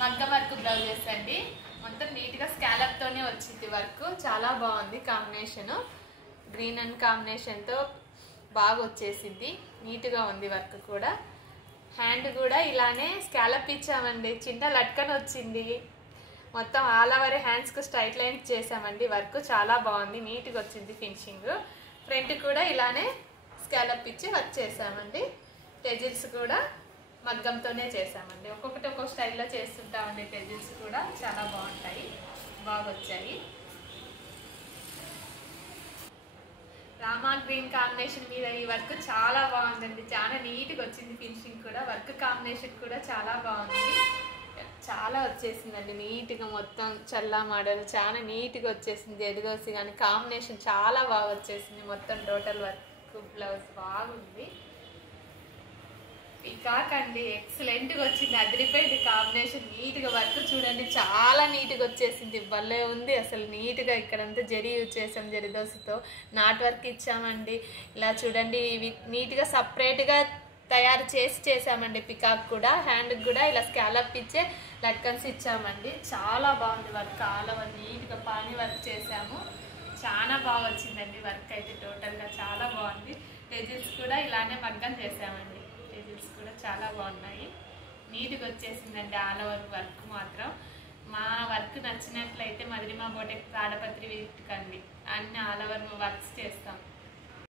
మగ్గం work blouses అండి. మొత్తం నీట్గా స్కాలప్తోనే వచ్చింది వర్క్. చాలా బాగుంది కాంబినేషను. గ్రీన్ అండ్ కాంబినేషన్తో బాగా వచ్చేసింది. నీట్గా ఉంది వర్క్ కూడా. హ్యాండ్ కూడా ఇలానే స్కాలప్ ఇచ్చామండి. చిన్న లట్కన్ వచ్చింది. మొత్తం ఆల్ ఓవర్ హ్యాండ్స్కు స్ట్రైట్ లైన్స్ చేసామండి. వర్క్ చాలా బాగుంది. నీట్గా వచ్చింది ఫినిషింగ్. ఫ్రంట్ కూడా ఇలానే స్కాలప్ ఇచ్చి వర్క్ చేసామండి. టెజిల్స్ కూడా మగ్గంతోనే చేసామండి. ఒక్కొక్కటి ఒక్కొక్క స్టైల్లో చేస్తుంటామండి. టెజిల్స్ కూడా చాలా బాగుంటాయి, బాగా వచ్చాయి. రామా గ్రీన్ కాంబినేషన్ మీద ఈ వర్క్ చాలా బాగుందండి. చాలా నీట్గా వచ్చింది ఫినిషింగ్ కూడా. వర్క్ కాంబినేషన్ కూడా చాలా బాగుంది. చాలా వచ్చేసిందండి నీట్గా. మొత్తం చల్లా మోడల్ చాలా నీట్గా వచ్చేసింది. ఎదుగోసి కానీ కాంబినేషన్ చాలా బాగా వచ్చేసింది. మొత్తం టోటల్ వర్క్ బ్లౌజ్ బాగుంది. పీకాక్ అండి, ఎక్సలెంట్గా వచ్చింది. అదిరిపోయింది కాంబినేషన్. నీట్గా వర్క్ చూడండి, చాలా నీట్గా వచ్చేసింది. భలే ఉంది అసలు. నీట్గా ఇక్కడంతా జరీ యూజ్ చేసాం. జరీదోసుతో నాట్ వర్క్ ఇచ్చామండి. ఇలా చూడండి, ఇవి నీట్గా సపరేట్గా తయారు చేసామండి. పికాక్ కూడా హ్యాండ్కి కూడా ఇలా స్కాలప్ ఇచ్చే లట్కన్స్ ఇచ్చామండి. చాలా బాగుంది వర్క్. ఆల్ ఓవర్ నీట్గా పానీ వర్క్ చేసాము. చాలా బాగా వచ్చిందండి వర్క్ అయితే. టోటల్గా చాలా బాగుంది. టెజిల్స్ కూడా ఇలానే మగ్గం చేసామండి. టెజిల్స్ కూడా చాలా బాగున్నాయి. నీట్గా వచ్చేసిందండి ఆల్ ఓవర్ వర్క్ మాత్రం. మా వర్క్ నచ్చినట్లయితే మధురిమ బొటిక్ తాడపత్రి వీటికండి అన్ని ఆల్ ఓవర్ వర్క్స్ చేస్తాం.